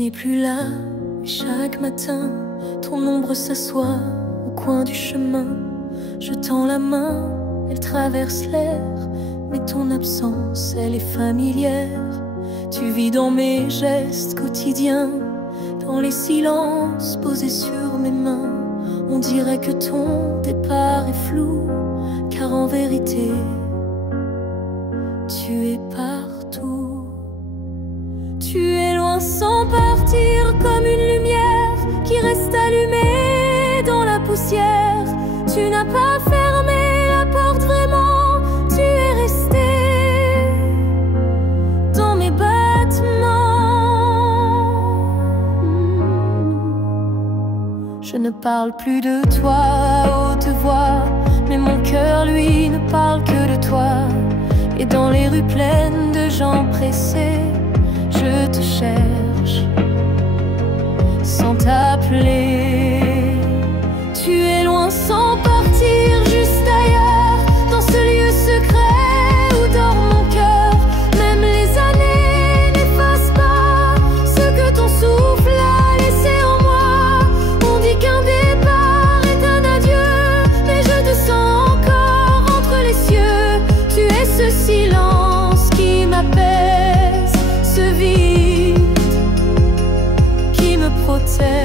n'es plus là, mais chaque matin, ton ombre s'assoit au coin du chemin. Je tends la main, elle traverse l'air, mais ton absence, elle est familière. Tu vis dans mes gestes quotidiens, dans les silences posés sur mes mains. On dirait que ton départ est flou, car en vérité, tu es partout. Tu es loin sans partir, comme une lumière qui reste allumée dans la poussière. Tu n'as pas fermé la porte vraiment, tu es resté dans mes battements. Je ne parle plus de toi à haute voix, mais mon cœur lui ne parle que de toi. Et dans les rues pleines de gens pressés, je te cherche sans t'appeler. Tu es loin sans partir, juste ailleurs, dans ce lieu secret où dort mon cœur. Même les années n'effacent pas ce que ton souffle a laissé en moi. On dit qu'un départ est un adieu, mais je te sens encore entre les cieux. Tu es ce silence qui m'apaise, ce vide qui me protège.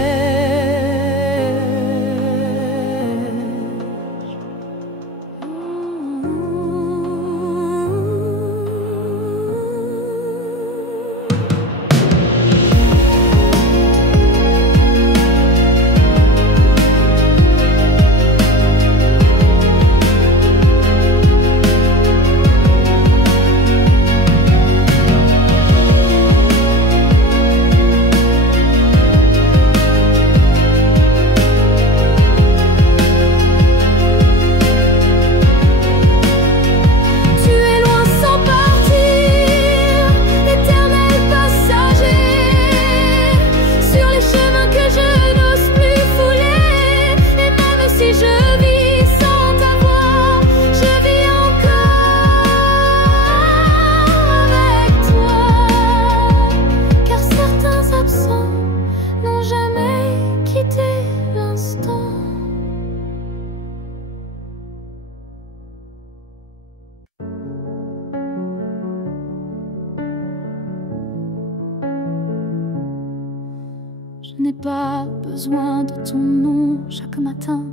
Je n'ai pas besoin de ton nom chaque matin,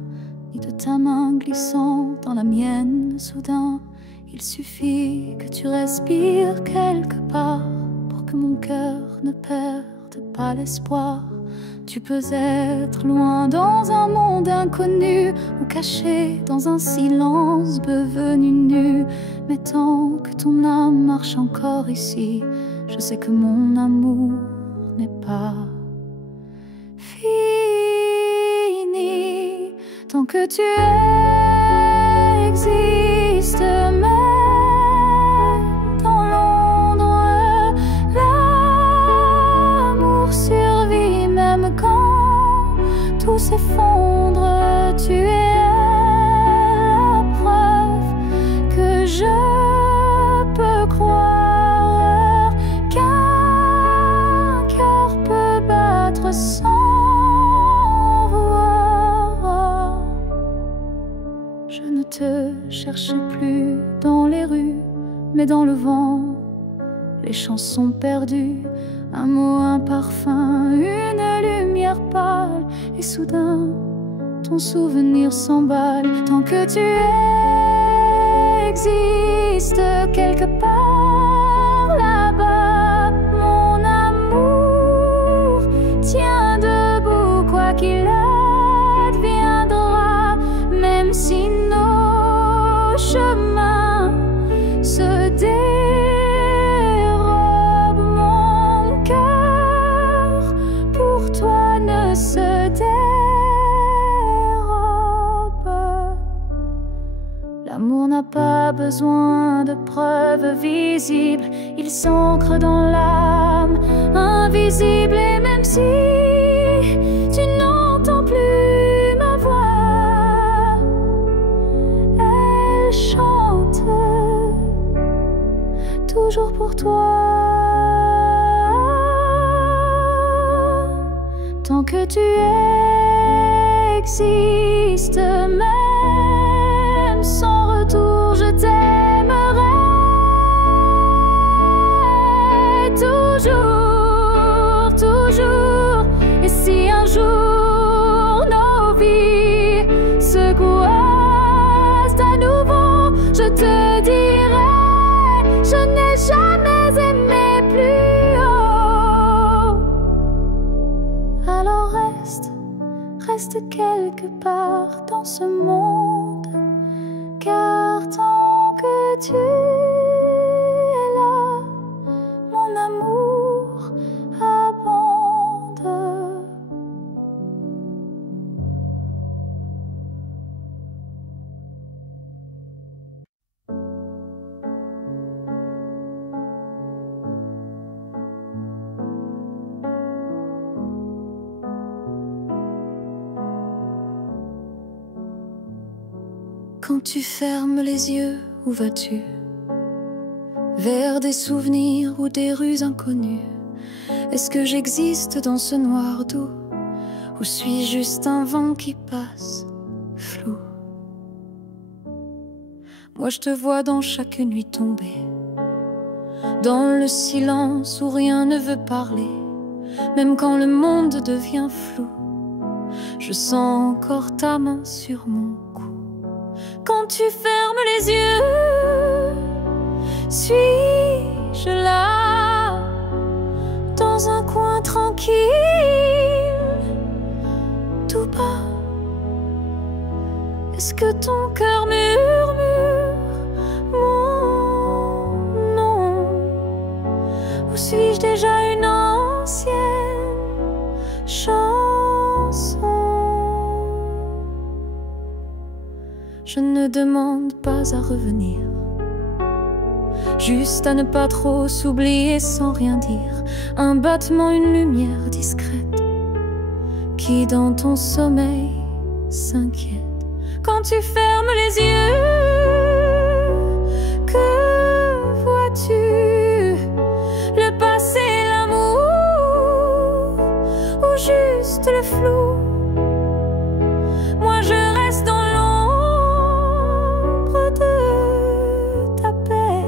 ni de ta main glissant dans la mienne soudain. Il suffit que tu respires quelque part pour que mon cœur ne perde pas l'espoir. Tu peux être loin dans un monde inconnu ou caché dans un silence devenu nu. Mais tant que ton âme marche encore ici, je sais que mon amour n'est pas fini. Tant que tu existes, même dans l'ombre, l'amour survit. Même quand tout s'effondre, tu es la preuve que je peux croire qu'un cœur peut battre sans te cherche plus dans les rues, mais dans le vent, les chansons perdues, un mot, un parfum, une lumière pâle, et soudain, ton souvenir s'emballe. Tant que tu existes quelque part là-bas, mon amour tient debout, quoi qu'il adviendra, même si chemin se dérobe, mon cœur pour toi ne se dérobe. L'amour n'a pas besoin de preuves visibles, il s'ancre dans l'âme invisible. Et même si tu n'entends plus ma voix, chante toujours pour toi. tant que tu existes, même sans retour, je t'aimerai toujours, toujours. Et si un jour nos vies se croisent à nouveau, je te dirai, je n'ai jamais aimé plus haut. Alors reste quelque part dans ce monde, car tant que tu es là, mon amour abonde. Quand tu fermes les yeux, où vas-tu? Vers des souvenirs ou des rues inconnues? Est-ce que j'existe dans ce noir doux, ou suis-je juste un vent qui passe, flou? Moi je te vois dans chaque nuit tombée, dans le silence où rien ne veut parler. Même quand le monde devient flou, je sens encore ta main sur mon cou. Quand tu fermes les yeux, suis-je là, dans un coin tranquille, tout bas? Est-ce que ton cœur murmure mon nom, ou suis-je déjà une ancienne chanson? Je ne demande pas à revenir, juste à ne pas trop s'oublier sans rien dire. Un battement, une lumière discrète qui dans ton sommeil s'inquiète. Quand tu fermes les yeux, que vois-tu? Le passé, l'amour, ou juste le flou? Moi je reste dans l'ombre de ta paix,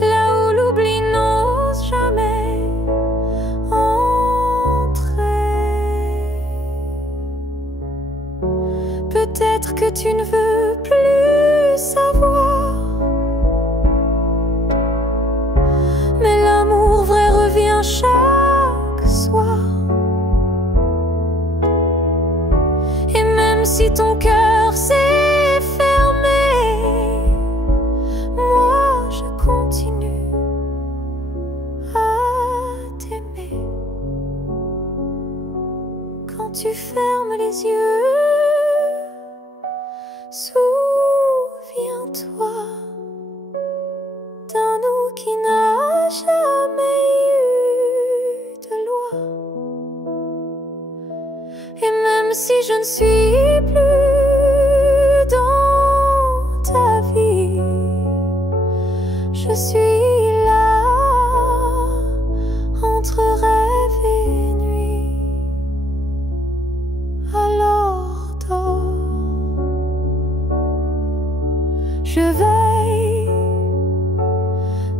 là où l'oubli n'ose jamais entrer. Peut-être que tu ne veux plus savoir, mais l'amour vrai revient chaque soir. Et même si ton cœur s'est fermé, moi je continue à t'aimer. Quand tu fermes les yeux, souviens-toi d'un nous qui n'a jamais eu de loi. Et même si je ne suis plus dans ta vie, je suis là entre rêve et nuit. Alors dors, je veille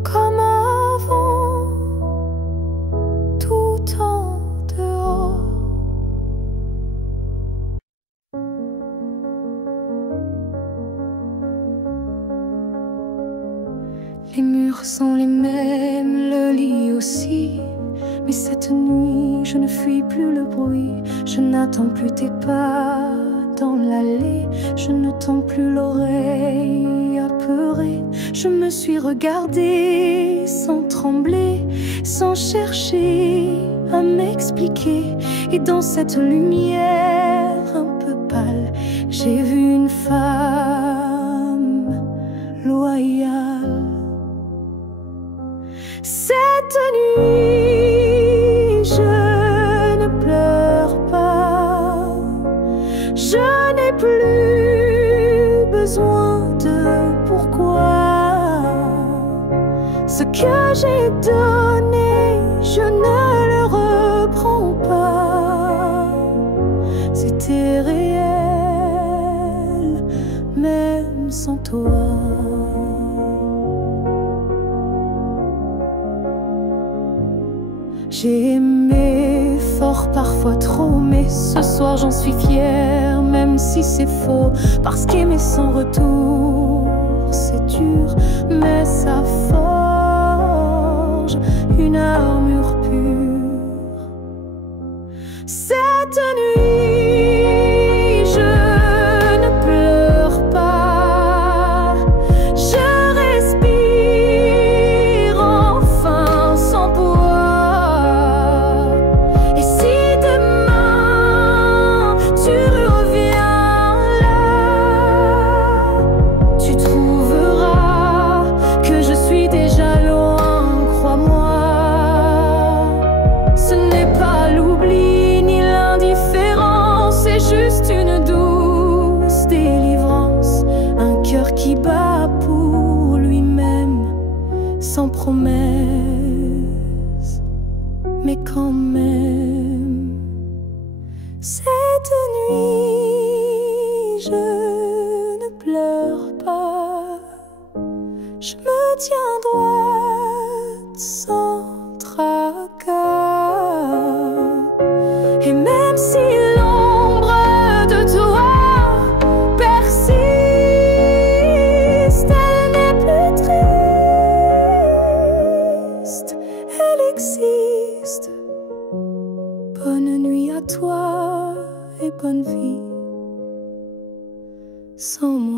comme avant, tout en dehors. Les murs sont les mêmes, le lit aussi. Mais cette nuit, je ne fuis plus le bruit. Je n'attends plus tes pas dans l'allée. Je ne tends plus l'oreille apeurée. Je me suis regardée sans trembler, sans chercher à m'expliquer. Et dans cette lumière un peu pâle, j'ai vu une femme loyale. Cette nuit, je ne pleure pas. Je n'ai plus besoin de pourquoi. Ce que j'ai donné, je ne le reprends pas. sans toi. J'ai aimé fort, parfois trop, mais ce soir j'en suis fière, même si c'est faux. Parce qu'aimer sans retour, c'est dur, mais ça forge une armure pure. Cette nuit, je ne pleure pas, je respire enfin sans poids. Et si demain tu reviens là, tu trouveras que je suis déjà loin, crois-moi. Ce n'est pas l'oubli ni l'indifférence, c'est juste une douce délivrance. Un cœur qui bat pour lui-même, sans promesse, mais quand même. Cette nuit, je ne pleure pas, je me tiens droite sans tracas. Et même si l'ombre de toi persiste, elle n'est plus triste, elle existe. Bonne nuit à toi et bonne vie sans moi.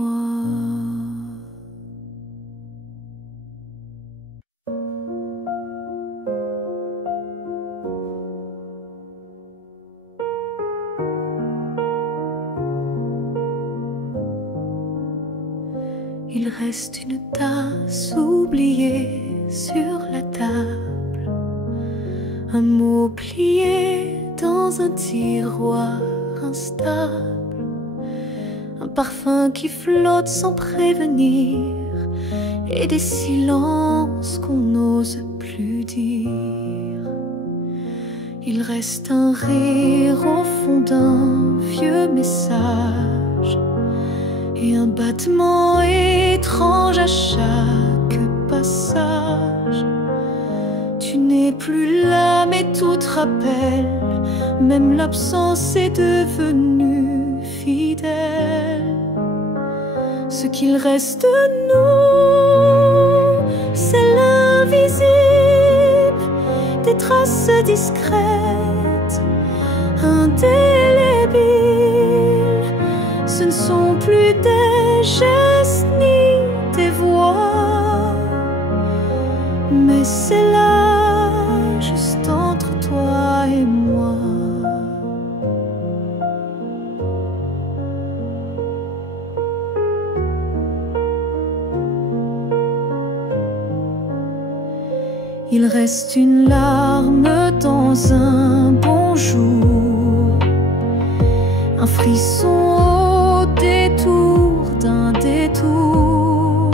Il reste une tasse oubliée sur la table, un mot plié dans un tiroir instable, un parfum qui flotte sans prévenir, et des silences qu'on n'ose plus dire. Il reste un rire au fond d'un vieux message, et un battement étrange à chaque passage. Tu n'es plus là, mais tout te rappelle, même l'absence est devenue fidèle. Ce qu'il reste de nous, c'est l'invisible, des traces discrètes, indélébiles. Ce ne sont plus des gestes ni des voix, mais c'est là, juste entre toi et moi. Il reste une larme dans un bonjour, un frisson au détour d'un détour.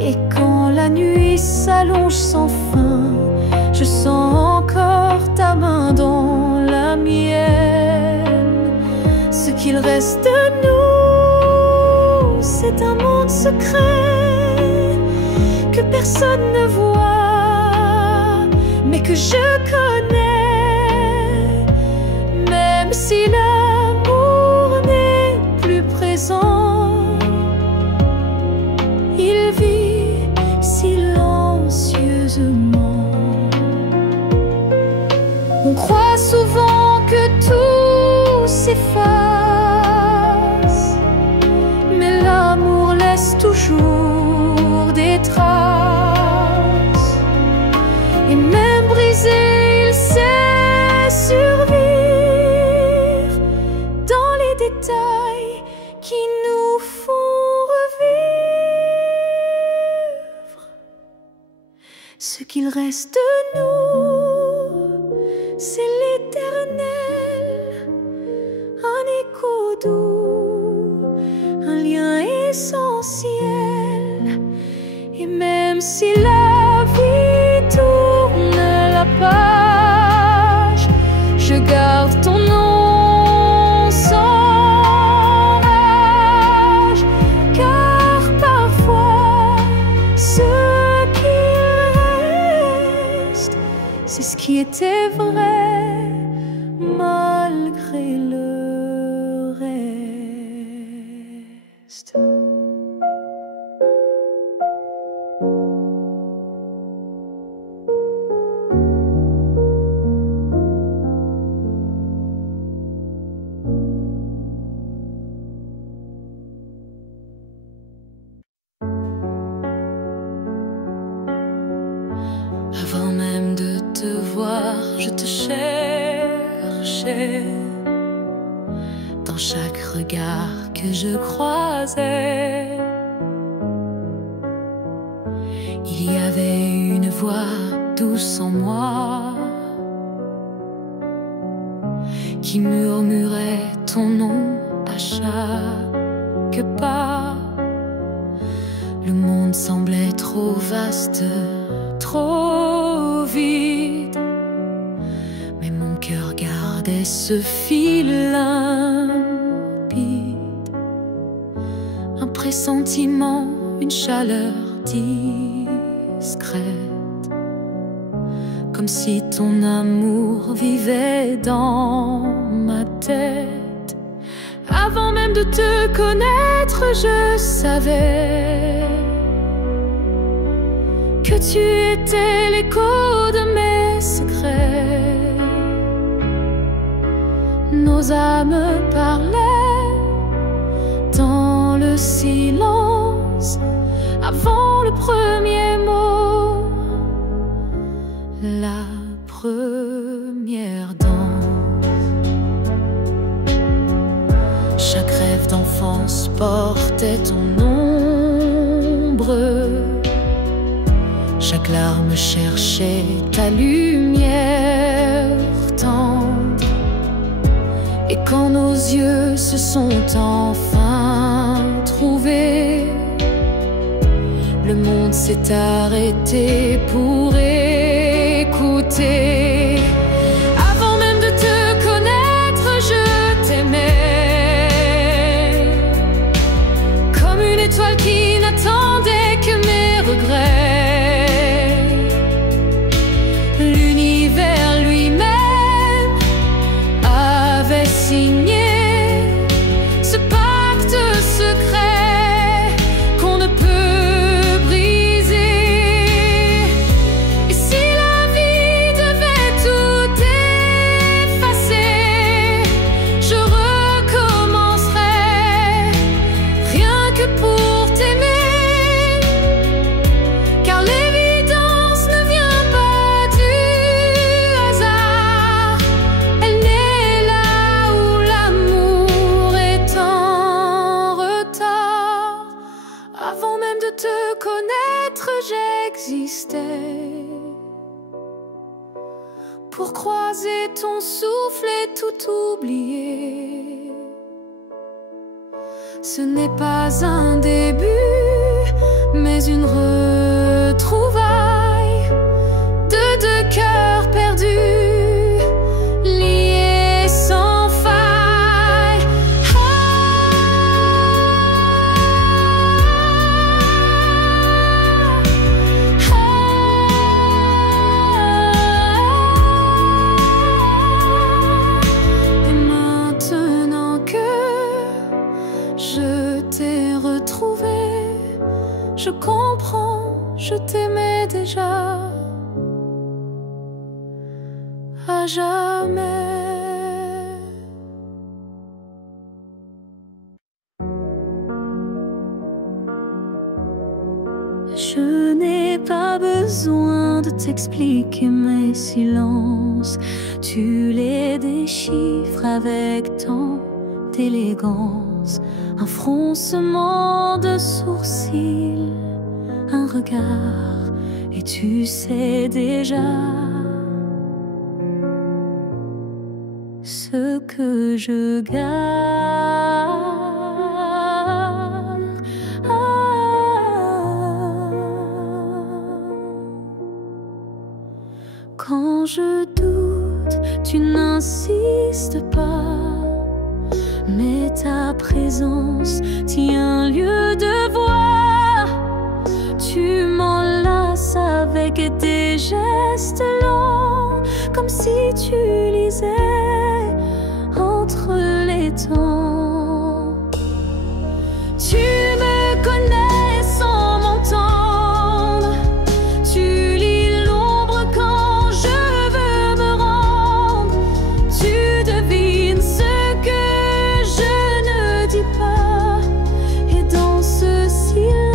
Et quand la nuit s'allonge sans fin, je sens encore ta main dans la mienne. Ce qu'il reste de nous, c'est un monde secret que personne ne voit, mais que je connais. Même si l'amour n'est plus présent, il vit silencieusement. On croit souvent que tout s'efface, mais l'amour laisse toujours des traces. Et même brisé, il sait survivre dans les détails qui nous font revivre. Ce qu'il reste de nous, c'est l'éternel, un écho doux, un lien essentiel. Et même si la vie tourne la page, je garde ton nom sans rage, car je te cherchais dans chaque regard que je croisais. Il y avait une voix douce en moi qui murmurait ton nom à chaque pas. Le monde semblait trop vaste, trop vide, mais mon cœur gardait ce fil limpide. Un pressentiment, une chaleur discrète, comme si ton amour vivait dans ma tête. Avant même de te connaître, je savais que tu étais l'écho de mes secrets. Nos âmes parlaient dans le silence avant le premier mot, la première danse. Chaque rêve d'enfance portait ton ombre, chaque larme cherchait ta lumière tendre. Et quand nos yeux se sont enfin trouvés, le monde s'est arrêté pour écouter. Avant même de te connaître, je t'aimais comme une étoile qui n'attendait que mes regrets. L'univers lui-même avait signé ce pacte secret qu'on ne peut briser. Et si la vie devait tout effacer, je recommencerais rien que pour t'aimer, car l'évidence ne vient pas du hasard. Elle naît là où l'amour est en retard. Avant même de te connaître, j'existais pour croiser ton souffle et tout oublier. Ce n'est pas un début, mais une retrouvaille de deux cœurs perdus, liés sans faille. Et maintenant que je t'ai retrouvé, je comprends, je t'aimais déjà à jamais. Je n'ai pas besoin de t'expliquer mes silences, tu les déchiffres avec tant d'élégance. Un froncement de sourcils, un regard, et tu sais déjà ce que je garde. Quand je doute, tu n'insistes pas, mais ta présence tient lieu de voix. Tu m'enlaces avec des gestes lents, comme si tu lisais entre les temps. Tu me connais sans m'entendre, tu lis l'ombre quand je veux me rendre. Tu devines ce que je ne dis pas, et dans ce silence,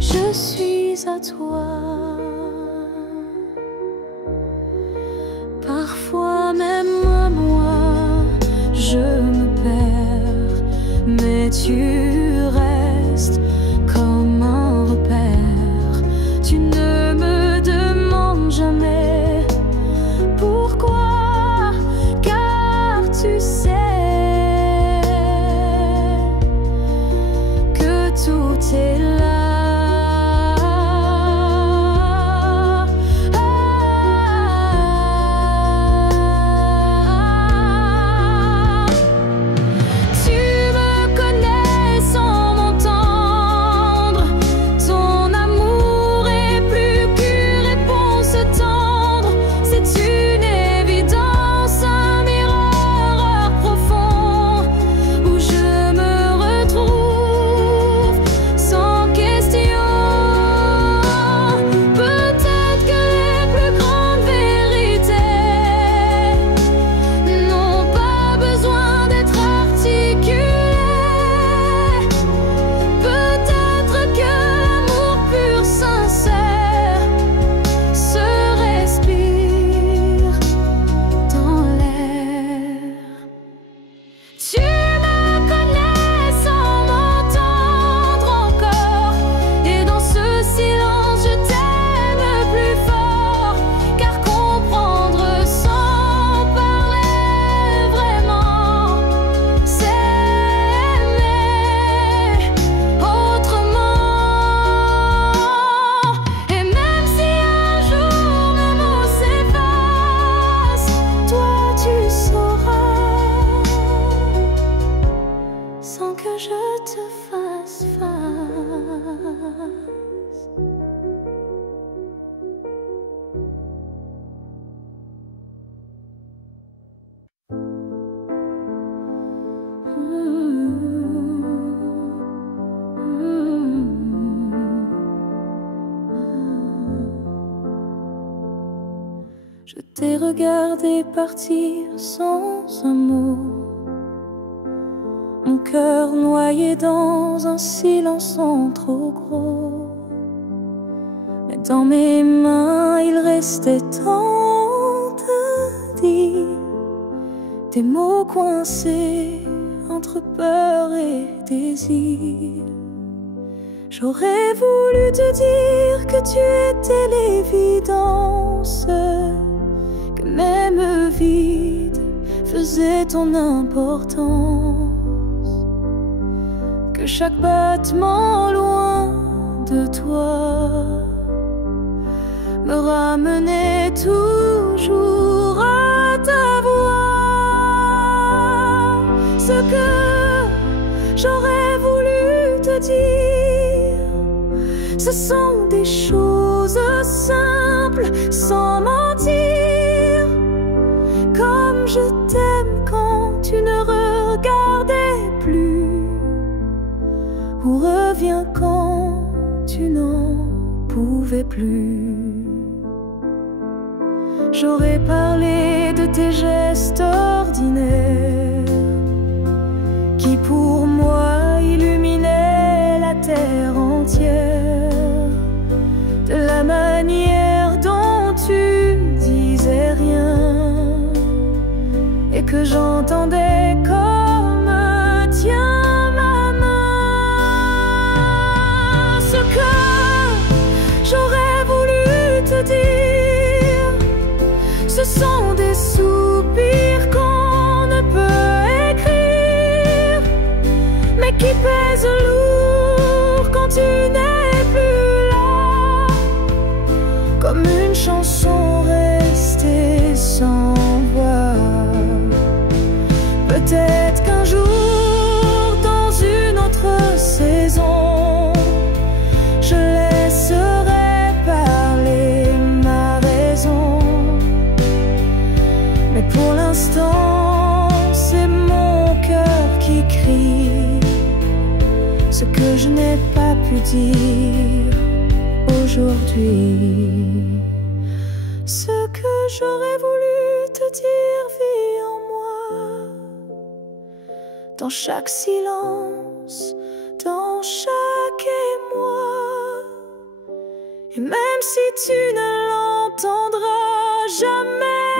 je suis à toi. tu restes comme un repère. Tu ne me demandes jamais pourquoi, car tu sais que tout est là. Je t'ai regardé partir sans un mot, mon cœur noyé dans un silence trop gros. Mais dans mes mains il restait tant à dire, des mots coincés entre peur et désir. J'aurais voulu te dire que tu étais l'évidence, que même vide faisait ton importance, que chaque battement loin de toi me ramenait toujours à ta voix. Ce que j'aurais voulu te dire, ce sont des choses simples, sans mentir. Comme je t'aime quand tu ne regardais plus, ou reviens quand tu n'en pouvais plus. J'aurais parlé de tes gestes ordinaires qui pour moi illuminaient la terre entière, de la manière dont tu disais rien et que j'entendais comme tiens ma main. Ce que j'aurais voulu te dire, ce sont des soupirs qu'on ne peut écrire, mais qui pèsent lourd quand tu n'es plus là, comme une chanson restée sans voix. Peut-être qu'un jour, dans une autre saison, je laisserai parler ma raison. Mais pour l'instant, c'est mon cœur qui crie ce que je n'ai pas pu dire aujourd'hui. Ce que j'aurais voulu te dire vit en moi, dans chaque silence, dans chaque émoi. Et même si tu ne l'entendras jamais,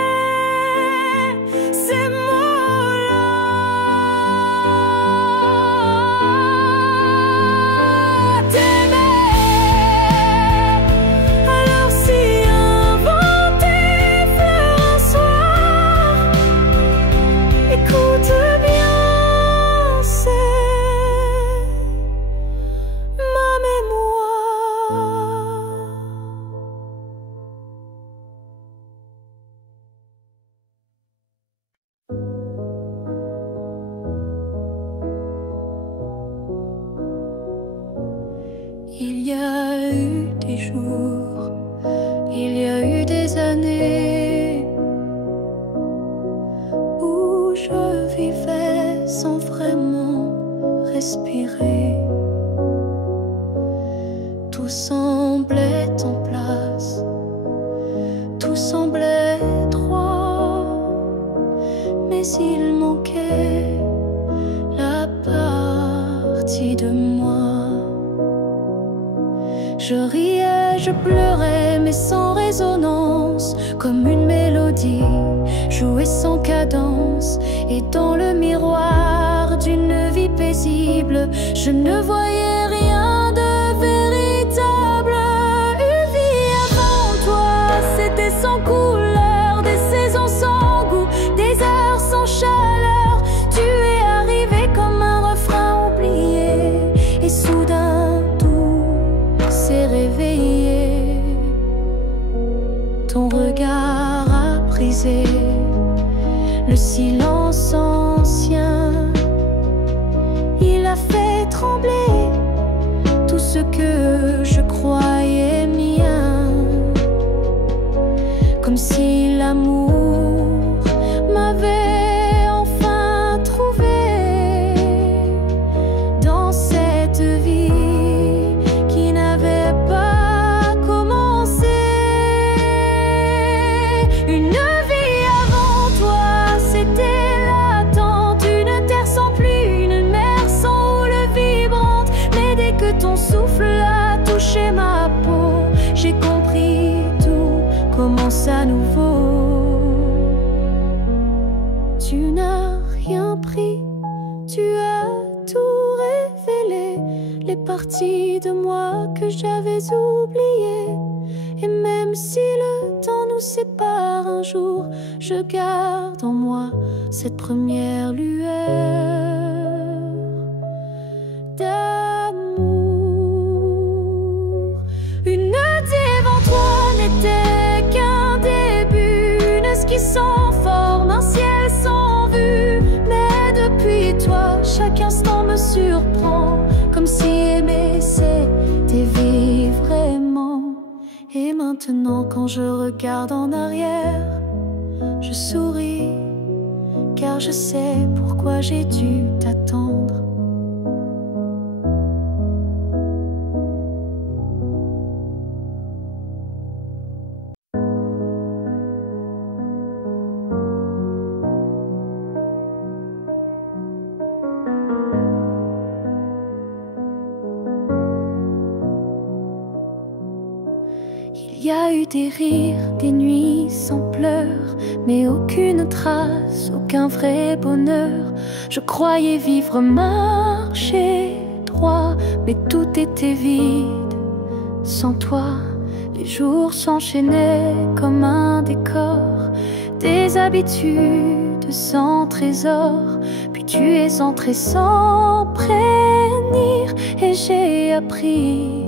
ces mots-là, les jours. Il y a eu des années où je vivais sans vraiment respirer. Tout semblait en place, tout semblait droit, mais il manquait la partie de moi. Je riais, je pleurais, mais sans résonance, comme une mélodie jouée sans cadence. Et dans le miroir d'une vie paisible, je ne voyais rien de véritable. Une vie avant toi, c'était sans couleur, des saisons sans goût, des heures sans chaleur. Tu es arrivé comme un refrain oublié, et soudain tout s'est réveillé. Ton regard a brisé le silence ancien. Il a fait trembler tout ce que je croyais mien, comme si l'amour m'avait enfin trouvé dans cette vie qui n'avait pas commencé. Une vie avant toi, c'était l'attente, une terre sans pluie, une mer sans houle vibrante. Mais dès que ton souffle a touché ma peau, j'ai compris tout commence à nouveau. Tu n'as rien pris, tu as tout révélé, les parties de moi que j'avais oubliées. Et même si le temps nous sépare un jour, je garde en moi cette première lueur d'amour. Une nuit devant toi n'était qu'un début, une esquisse sans forme, un ciel sans vue. Mais depuis toi, chaque instant me surprend, comme si aimer c'était vivre vraiment. Et maintenant quand je regarde en arrière, je souris, car je sais pourquoi j'ai dû t'attendre. Il y a eu des rires, des nuits sans pleurs, mais aucune trace, aucun vrai bonheur. Je croyais vivre, marcher droit, mais tout était vide sans toi. Les jours s'enchaînaient comme un décor, des habitudes sans trésor. Puis tu es entré sans prévenir, et j'ai appris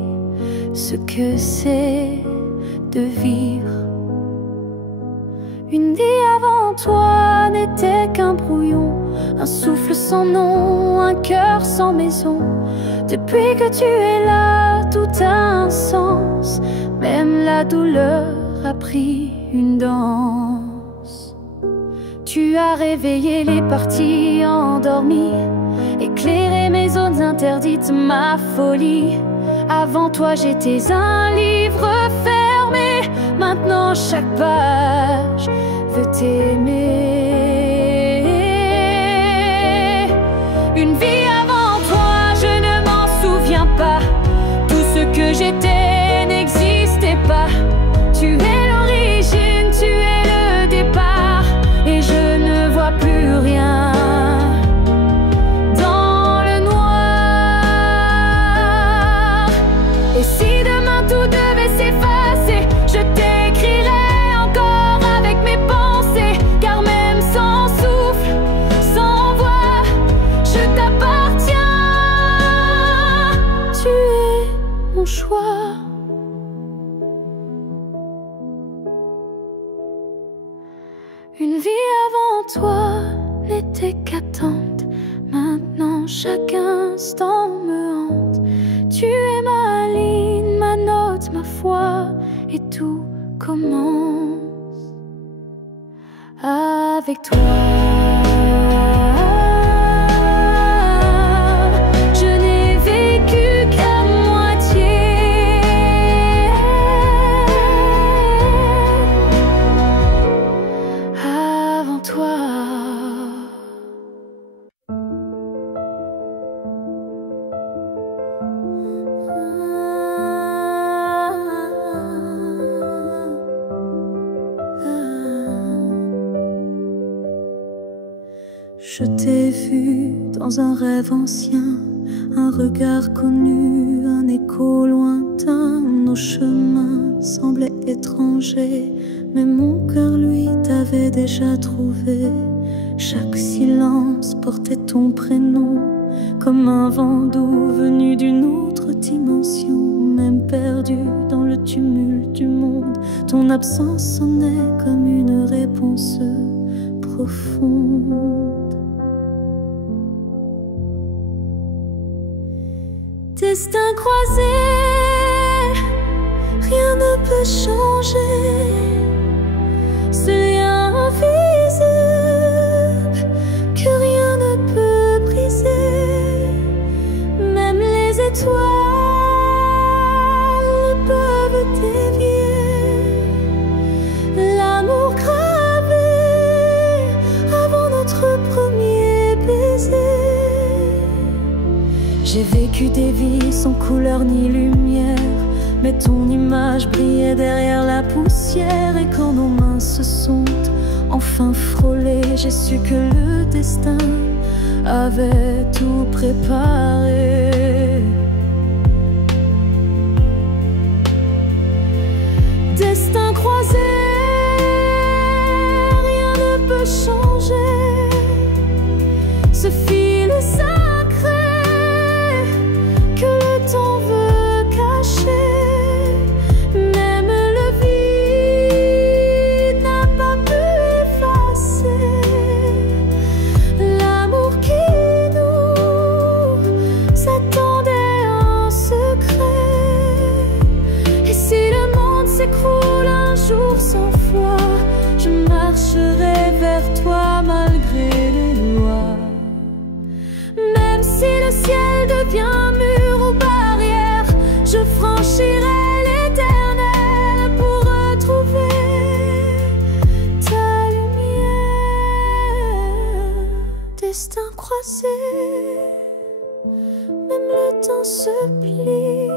ce que c'est de vivre. Une vie avant toi n'était qu'un brouillon, un souffle sans nom, un cœur sans maison. Depuis que tu es là, tout a un sens, même la douleur a pris une danse. Tu as réveillé les parties endormies, éclairé mes zones interdites, ma folie. Avant toi j'étais un livre fermé, maintenant chaque page veut t'aimer. Une vie avant toi, je ne m'en souviens pas, tout ce que j'étais n'existait pas. Tu es l'origine, tu es le départ, et je ne vois plus rien dans le noir. Et si demain tout devait s'effacer, je t'écrirais encore avec mes pensées, car même sans souffle, sans voix, je t'appartiens. Tu es mon choix. Une vie avant toi n'était qu'attente, maintenant chaque instant me hante. Tu es ma ligne, ma note, ma foi. commence avec toi. Je t'ai vu dans un rêve ancien, un regard connu, un écho lointain. Nos chemins semblaient étrangers, mais mon cœur, lui, t'avait déjà trouvé. Chaque silence portait ton prénom, comme un vent doux venu d'une autre dimension. Même perdu dans le tumulte du monde, ton absence sonnait comme une réponse profonde. Destin croisé, rien ne peut changer. Ce lien invisible que rien ne peut briser. Même les étoiles ne peuvent dévier l'amour gravé avant notre premier baiser. J'ai vécu des vies sans couleur ni lumière, mais ton image brillait derrière la poussière. Et quand nos mains se sont enfin frôlées, j'ai su que le destin avait tout préparé. Destin croisé, rien ne peut changer. Ce fil sacré que le temps veut cacher. Même le vide n'a pas pu effacer l'amour qui nous attendait en secret. Et si le monde s'écroule un jour sans foi, je marcherai vers toi malgré les lois. Même si le ciel devient mur ou barrière, je franchirai l'éternel pour retrouver ta lumière. Destin croisé, même le temps se plie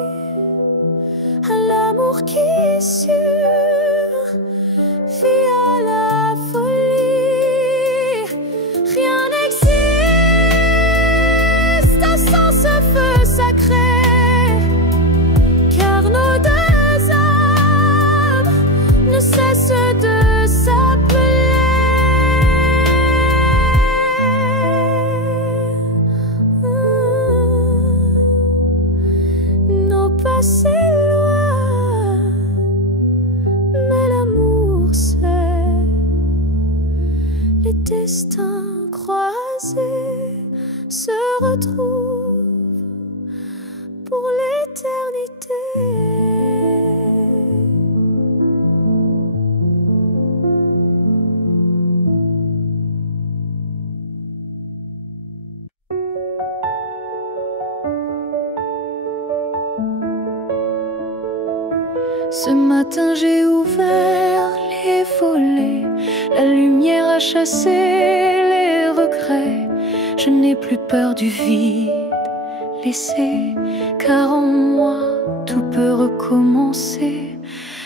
à l'amour qui survit à la folie. Rien n'existe sans ce feu sacré, car nos deux âmes ne cessent de s'appeler. Nos passés loin, mais l'amour sait. Les destins croisés se retrouvent pour l'éternité. Ce matin j'ai ouvert les volets, la lumière a chassé les regrets. Je n'ai plus peur du vide laissé, car en moi tout peut recommencer.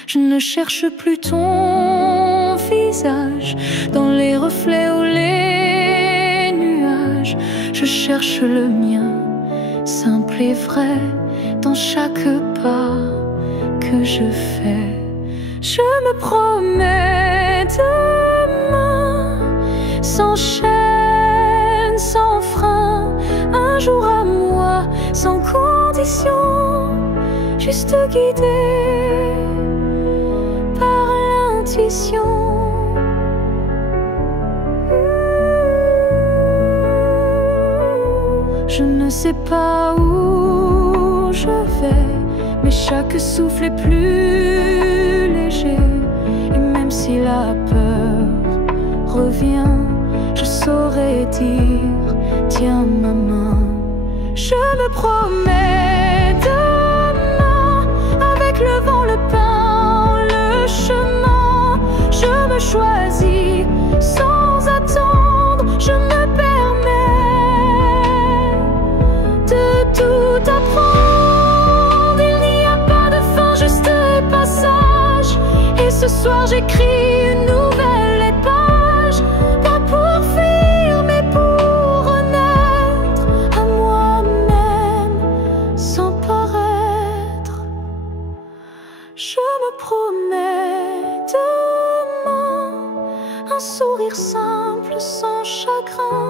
Je ne cherche plus ton visage dans les reflets ou les nuages. Je cherche le mien, simple et vrai, dans chaque pas que je fais. Je me promets demain, sans chaîne, sans frein, un jour à moi, sans condition, juste guidé par l'intuition. Je ne sais pas où je vais, mais chaque souffle est plus léger. si la peur revient, je saurais dire, tiens ma main. Je me promets demain, avec le vent, le pain, le chemin. Je me choisis sans attendre, je me permets de tout apprendre. Il n'y a pas de fin, juste passage. Et ce soir j'écris une nouvelle page, pas pour fuir mais pour renaître à moi-même sans paraître. Je me promets demain un sourire simple sans chagrin.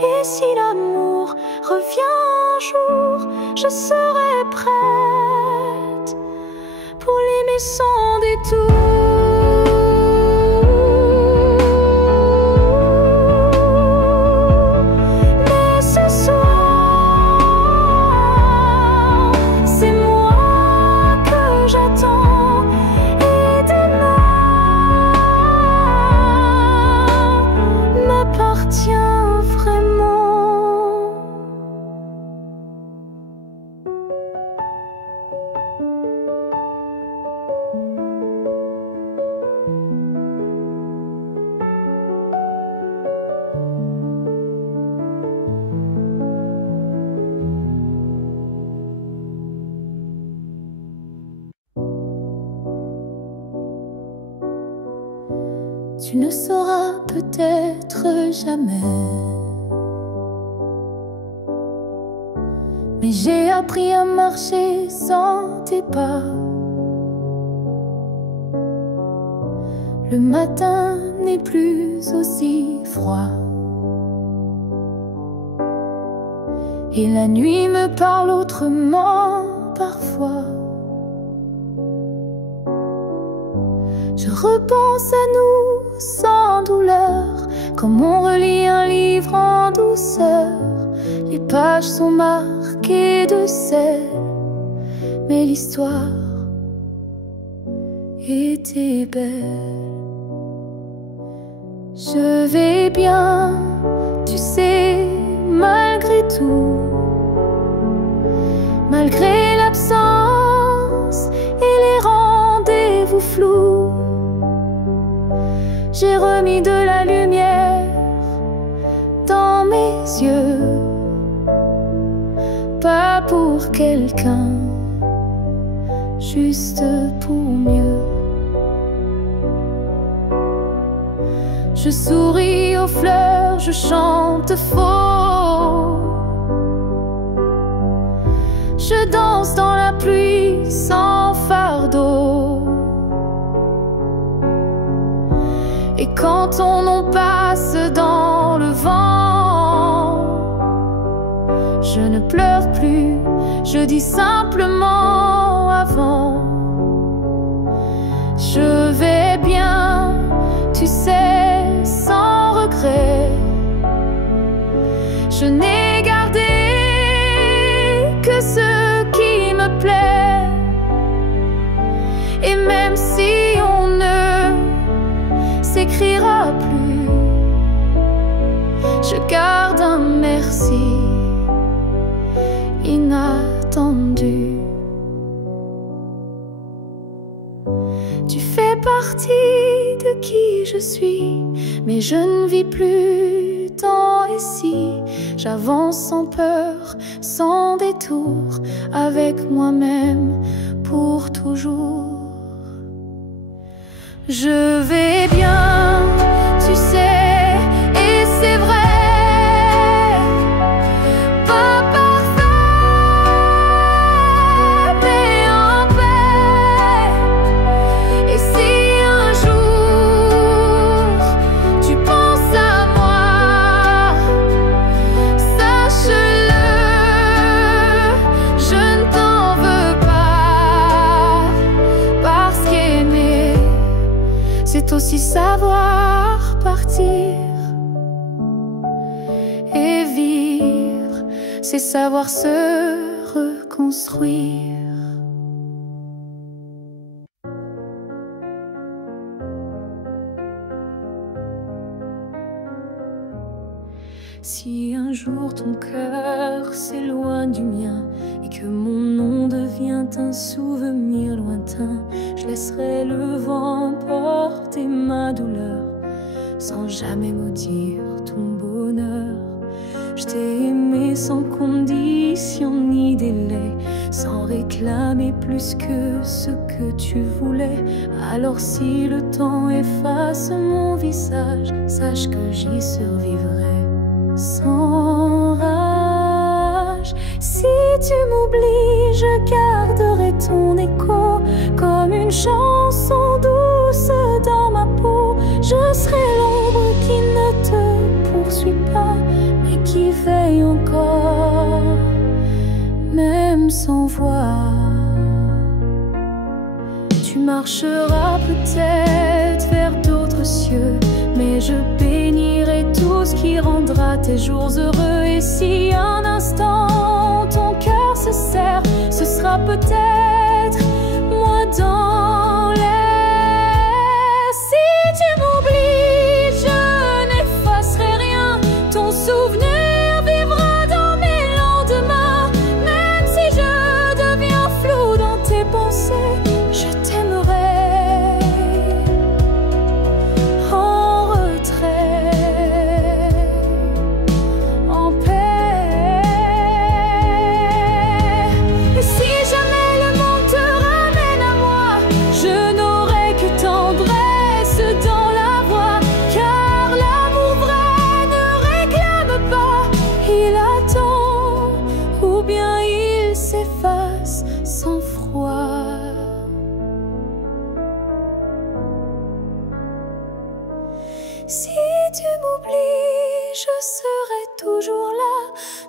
Et si l'amour revient un jour, je serai prête pour l'aimer sans détour. Mais ce soir, c'est moi que j'attends. Et demain m'appartient vraiment. Tu ne sauras peut-être jamais, mais j'ai appris à marcher sans tes pas. Le matin n'est plus aussi froid et la nuit me parle autrement parfois. Je repense à nous sans douleur, comme on relit un livre en douceur. Les pages sont marquées de sel, mais l'histoire était belle. Je vais bien, tu sais, malgré tout, malgré l'absence et les rendez-vous flous. J'ai remis de la lumière dans mes yeux, pas pour quelqu'un, juste pour mieux. Je souris aux fleurs, je chante faux. Je danse dans la pluie sans fardeau. Et quand ton nom passe dans le vent, je ne pleure plus, je dis simplement avant. Je vais bien, tu sais, sans regret. Je n'ai gardé que ce qui me plaît. Et même si on ne s'écrira plus, je garde un merci inattendu. Tu fais partie de qui je suis, mais je ne vis plus tant ici. J'avance sans peur, sans détour, avec moi-même pour toujours. Je vais bien, tu sais, et c'est vrai. Pas parfait, mais en paix. Et si un jour tu penses à moi, sache-le, je ne t'en veux pas. Parce qu'aimer, c'est aussi savoir partir. Et vivre, c'est savoir se reconstruire. Si un jour ton cœur s'éloigne du mien et que mon nom devient un souvenir lointain, je laisserai le vent porter ma douleur sans jamais maudire ton bonheur. Je t'ai aimé sans condition ni délai, sans réclamer plus que ce que tu voulais. Alors si le temps efface mon visage, sache que j'y survivrai sans rage. Si tu m'oublies, je garderai ton écho comme une chanson douce dans ma peau. Je serai l'ombre qui ne te poursuit pas, mais qui veille encore, même sans voix. Tu marcheras peut-être vers d'autres cieux, mais je bénirai tout ce qui rendra tes jours heureux. Et si un instant ton cœur se serre, ce sera peut-être moi dans l'air. Si tu m'oublies, je n'effacerai rien, ton souvenir vivra dans mes lendemains. Même si je deviens flou dans tes pensées, je t'aimerai en retrait, en paix. Et si jamais le monde te ramène à moi, je n'aurai que tendresse dans la voix, car l'amour vrai ne réclame pas, il attend ou bien il s'efface sans froid. Si tu m'oublies, je serai toujours là,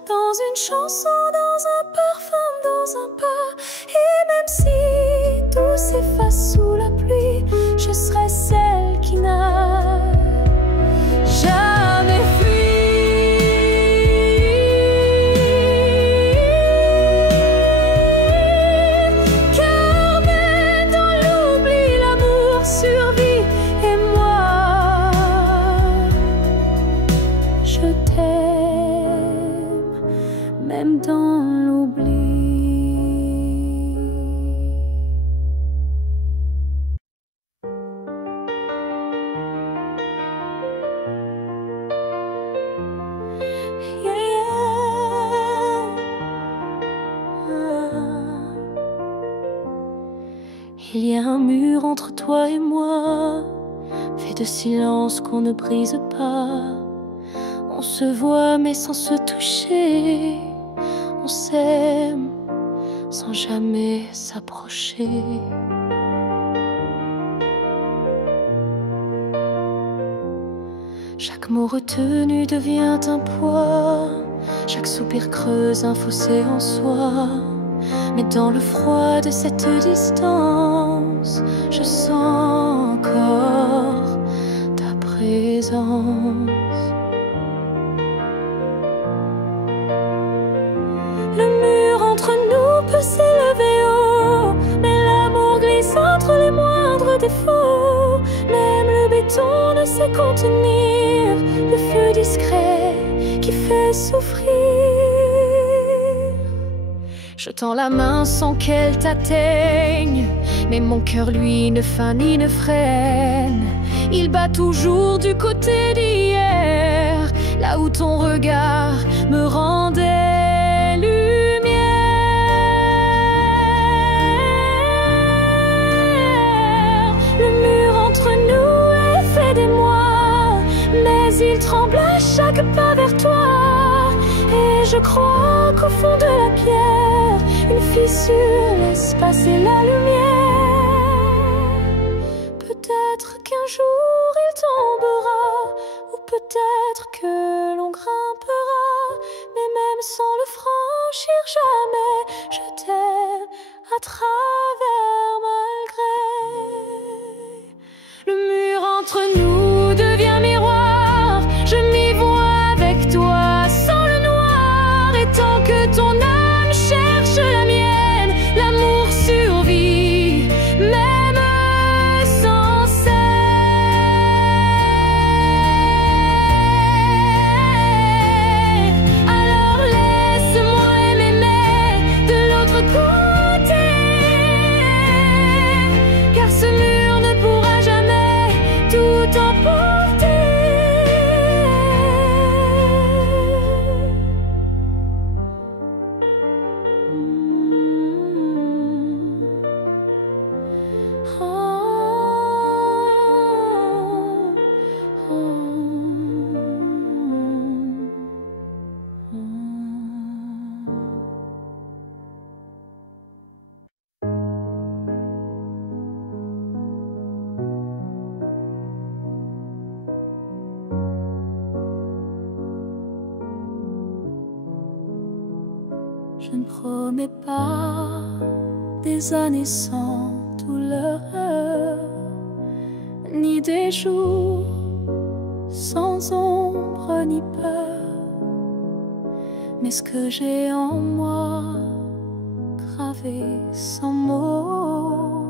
dans une chanson, dans un parfum, dans un pas. Et même si tout s'efface sous la pluie, je serai celle qui n'a jamais fui. Car même dans l'oubli, l'amour survit. Et moi, je t'aime, même dans l'oubli. Yeah, yeah. Il y a un mur entre toi et moi, fait de silence qu'on ne brise pas. On se voit mais sans se toucher, on s'aime sans jamais s'approcher. Chaque mot retenu devient un poids, chaque soupir creuse un fossé en soi. Mais dans le froid de cette distance, je sens encore ta présence. Le mur entre nous peut s'élever haut, mais l'amour glisse entre les moindres défauts. Même le béton ne sait contenir le feu discret qui fait souffrir. Je tends la main sans qu'elle t'atteigne, mais mon cœur lui ne feint ni ne freine. Il bat toujours du côté d'hier, là où ton regard me rendait lumière. Le mur entre nous est fait d'émoi, mais il tremble à chaque pas vers toi. Et je crois qu'au fond de la pierre, une fissure laisse passer la lumière. Peut-être qu'un jour il tombera, ou peut-être que l'on grimpera, mais même sans le franchir jamais, je t'aime à travers malgré. Le mur entre nous devient miroir, je m'y vois avec toi sans le noir. Et tant que ton âme cherche la mienne, l'amour survit. Je ne promets pas des années sans douleur, ni des jours sans ombre ni peur, mais ce que j'ai en moi, gravé sans mots,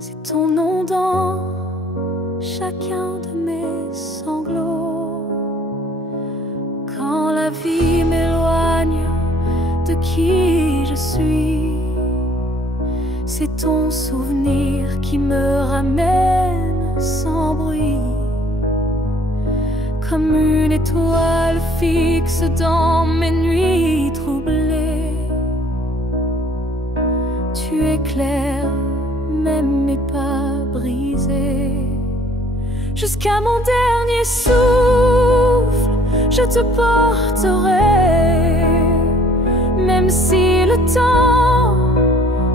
c'est ton nom dans chacun de mes sanglots. Quand la vie m'éloigne de qui je suis, c'est ton souvenir qui me ramène sans bruit, comme une étoile fixe dans mes nuits troublées. Tu éclaires même mes pas brisés. Jusqu'à mon dernier souffle, je te porterai, même si le temps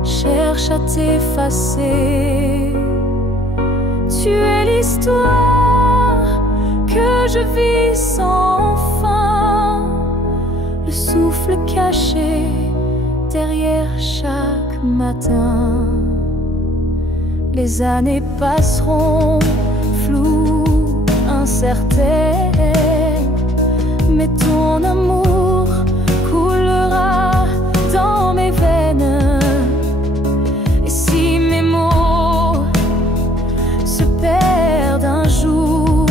cherche à t'effacer. Tu es l'histoire que je vis sans fin, le souffle caché derrière chaque matin. Les années passeront floues, incertaines, mais ton amour coulera dans mes veines. Et si mes mots se perdent un jour,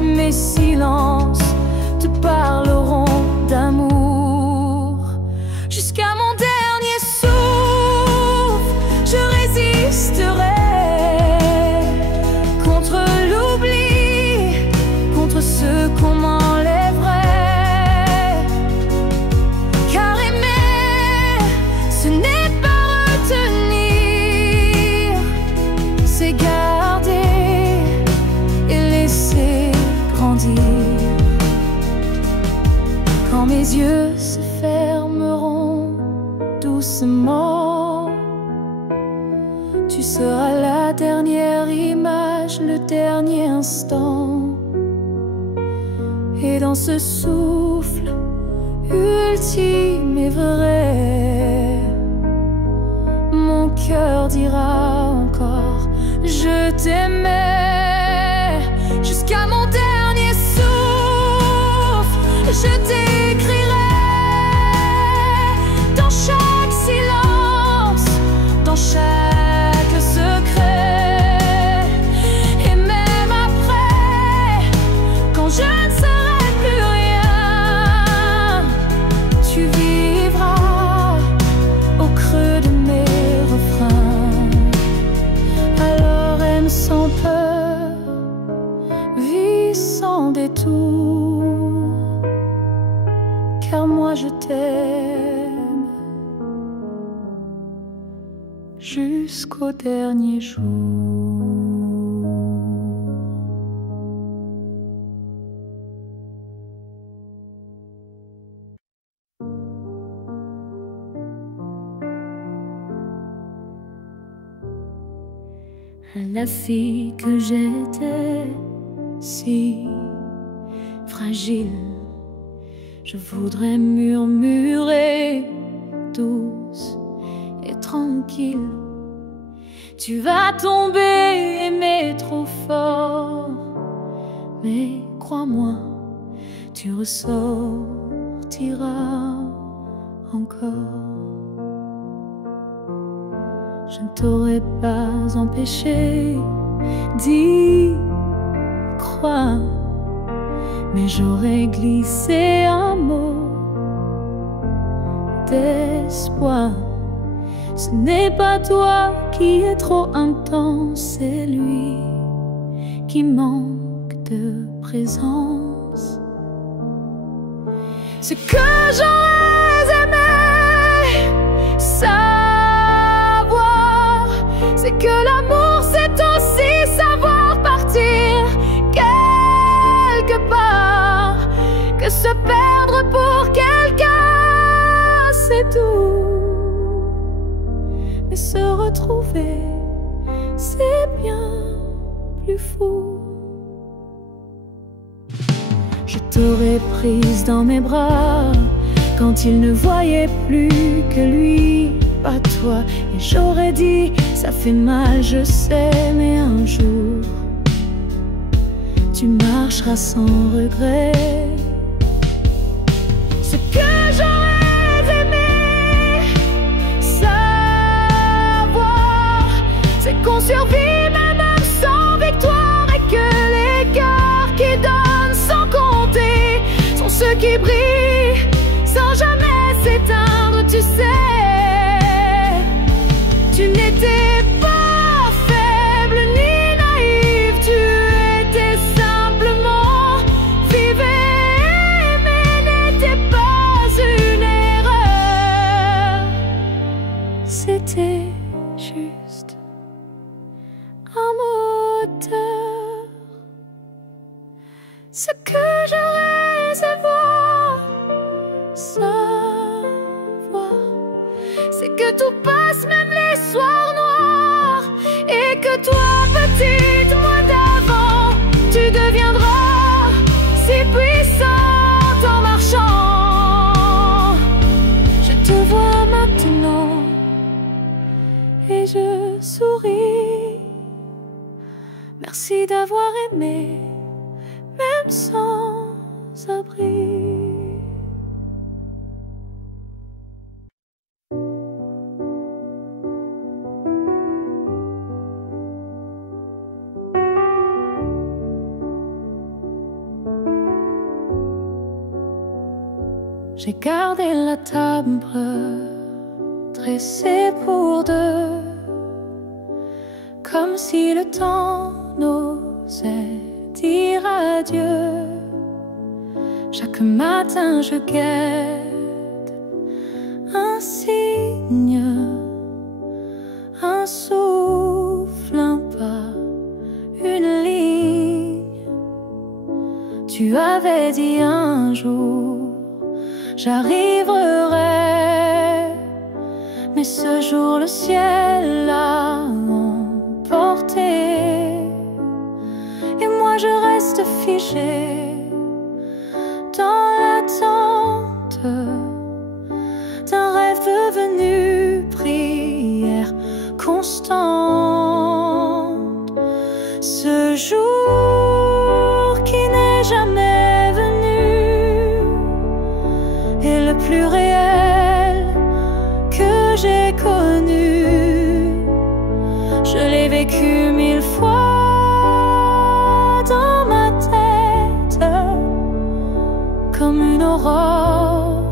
mes silences te parleront d'amour. Jusqu'à mon dernier souffle, je résisterai contre l'oubli, contre ce qu'on m'enlèverait. Car aimer, ce n'est pas retenir, c'est garder et laisser grandir. Quand mes yeux se fermeront doucement, tu seras la dernière image, le dernier instant. Et dans ce souffle ultime et vrai, mon cœur dira encore je t'aimais. Jusqu'à mon dernier souffle, je t'écrirai dans chaque silence, dans chaque secret. Et même après, quand je ne serai plus rien, tu vivras au creux de mes refrains. Alors aime sans peur, vis sans détour, car moi je t'aime jusqu'au dernier jour. La fille que j'étais, si fragile, je voudrais murmurer douce et tranquille. Tu vas tomber, aimer trop fort, mais crois-moi, tu ressortiras encore. Je ne t'aurais pas empêché d'y croire, mais j'aurais glissé un mot d'espoir. Ce n'est pas toi qui es trop intense, c'est lui qui manque de présence. Ce que j'aurais aimé savoir, c'est que l'amour c'est aussi savoir partir quelque part, que se perdre pour quelqu'un c'est doux, mais se retrouver c'est bien plus fou. Je t'aurais prise dans mes bras quand il ne voyait plus que lui, pas toi. Et j'aurais dit, ça fait mal, je sais, mais un jour tu marcheras sans regret. Ce que j'aurais aimé savoir, c'est qu'on survit même sans victoire, et que les cœurs qui donnent sans compter sont ceux qui brillent sans jamais s'éteindre. Tu sais, tu n'étais pas faible ni naïf, tu étais simplement vivais, mais n'était pas une erreur. C'était juste un moteur. Ce que j'aurais à savoir, c'est que tout passe, même les soirs noirs, et que toi, petite moi d'avant, tu deviendras si puissante en marchant. Je te vois maintenant et je souris. Merci d'avoir aimé, même sans abri. J'ai gardé la table dressée pour deux, comme si le temps n'osait dire adieu. Chaque matin je guette un signe, un souffle, un pas, une ligne. Tu avais dit un jour j'arriverai, mais ce jour le ciel l'a emporté, et moi je reste figée dans l'attente d'un rêve devenu prière constante. Ce jour qui n'est jamais venu est le plus réel que j'ai connu. Je l'ai vécu 1000 fois dans ma tête, comme une aurore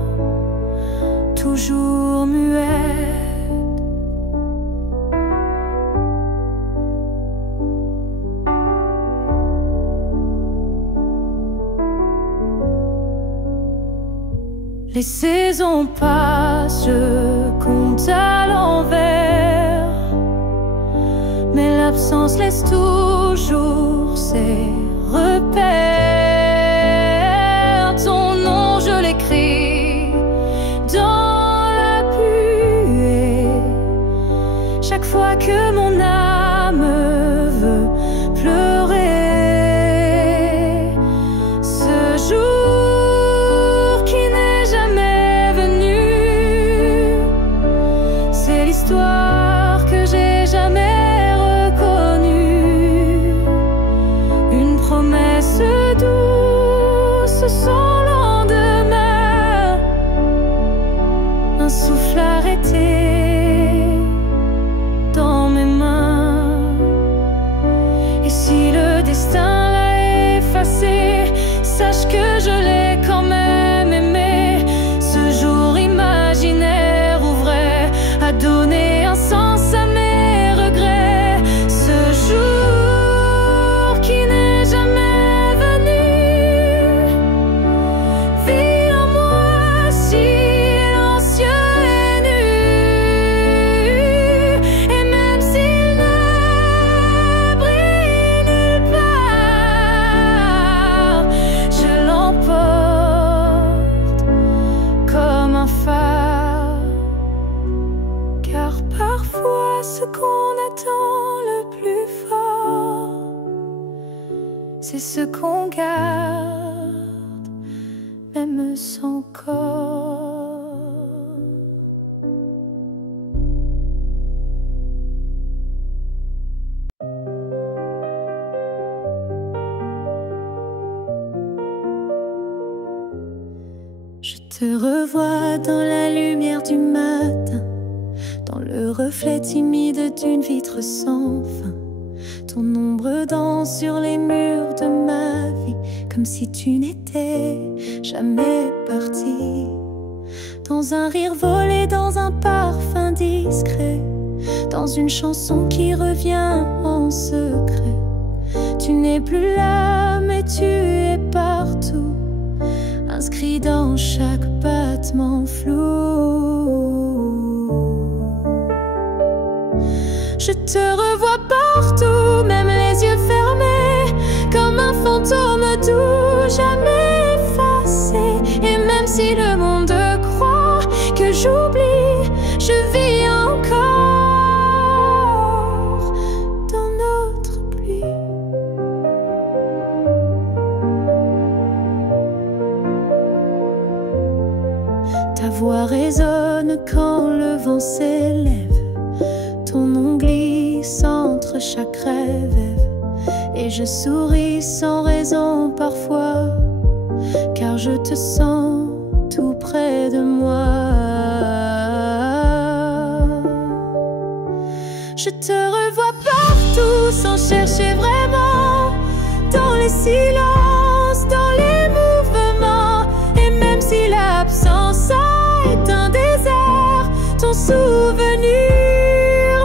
toujours muette. Les saisons passent, je compte à l'envers, mais l'absence laisse toujours ses repères. Ton nom je l'écris dans la buée, chaque fois que mon âme veut pleurer. Ce jour que j'ai jamais reconnue, une promesse douce sans lendemain, un souffle arrêté dans mes mains. Et si le destin l'a effacé, sache que je l'ai quand même aimé. Ce jour imaginaire ouvrait à donner un sens à mes regrets. Ce jour qui n'est jamais venu vit en moi silencieux et nu. Et même s'il ne brille nulle part, je l'emporte comme un phare. Car parfois ce qu'on attend le plus fort, c'est ce qu'on garde même sans corps. Je te revois dans la lumière du matin, dans le reflet timide d'une vitre sans fin. Ton ombre danse sur les murs de ma vie, comme si tu n'étais jamais parti. Dans un rire volé, dans un parfum discret, dans une chanson qui revient en secret. Tu n'es plus là, mais tu es partout, inscrit dans chaque battement flou. Je te revois partout, même les yeux fermés, comme un fantôme doux, jamais effacé. Et même si le monde croit que j'oublie, je vis encore dans notre pluie. Ta voix résonne quand le vent s'élève, ton nom glisse entre chaque rêve. Et je souris sans raison parfois, car je te sens tout près de moi. Je te revois partout sans chercher vraiment, dans les silences, dans les mouvements. Et même si l'absence est un désert, ton souvenir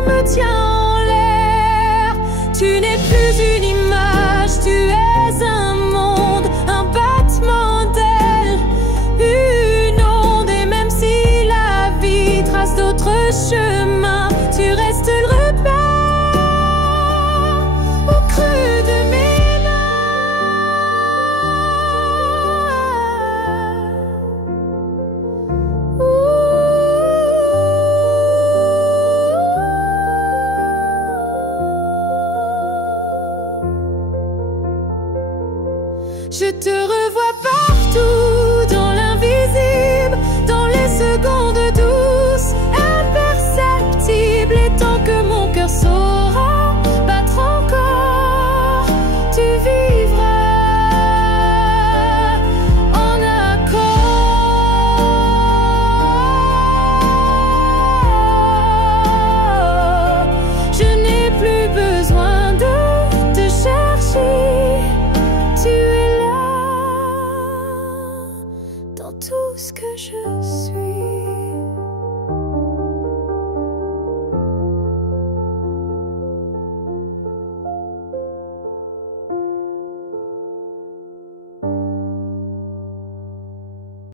me tient en l'air. Tu n'es plus une image, tu es un monde, un battement d'ailes, une onde. Et même si la vie trace d'autres chemins, tu restes le repère au creux de mes Je te revois pas.